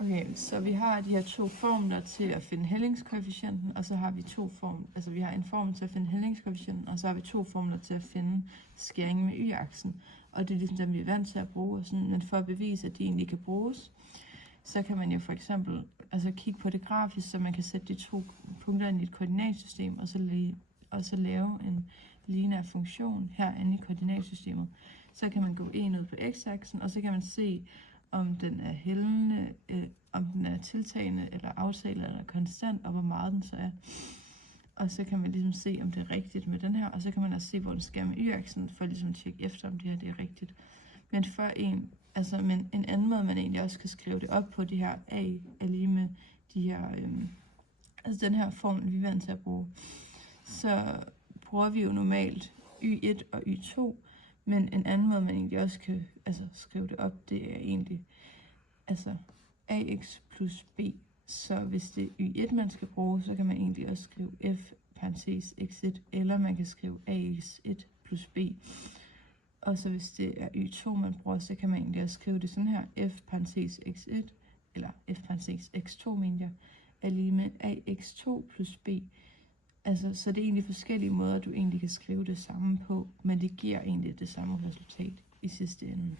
Okay, så vi har de her to formler til at finde hældningskoefficienten, og så har vi vi har en formel til at finde hældningskoefficienten, og så har vi to formler til at finde skæringen med y-aksen. Og det er ligesom dem, vi er vant til at bruge, og sådan, men for at bevise, at de egentlig kan bruges, så kan man jo for eksempel kigge på det grafisk, så man kan sætte de to punkter ind i et koordinatsystem, og så lave en lineær funktion herinde i koordinatsystemet. Så kan man gå en ud på x-aksen, og så kan man se, om den er hældende, om den er tiltagende, eller aftagende, eller konstant, og hvor meget den så er. Og så kan man ligesom se, om det er rigtigt med den her, og så kan man også se, hvor den skal med y-aksen, for ligesom at tjekke efter, om det her det er rigtigt. Men en anden måde, man egentlig også kan skrive det op på, det her a er lige med de her, den her formel, vi er vant til at bruge. Så bruger vi jo normalt y1 og y2, men en anden måde, man egentlig også kan skrive det op, det er egentlig ax plus b. Så hvis det er y1, man skal bruge, så kan man egentlig også skrive f parentes x1, eller man kan skrive ax1 plus b. Og så hvis det er y2, man bruger, så kan man egentlig også skrive det sådan her, f parentes x1, eller f parentes x2, mener jeg, er lige med ax2 plus b. Så det er egentlig forskellige måder, du egentlig kan skrive det samme på, men det giver egentlig det samme resultat i sidste ende.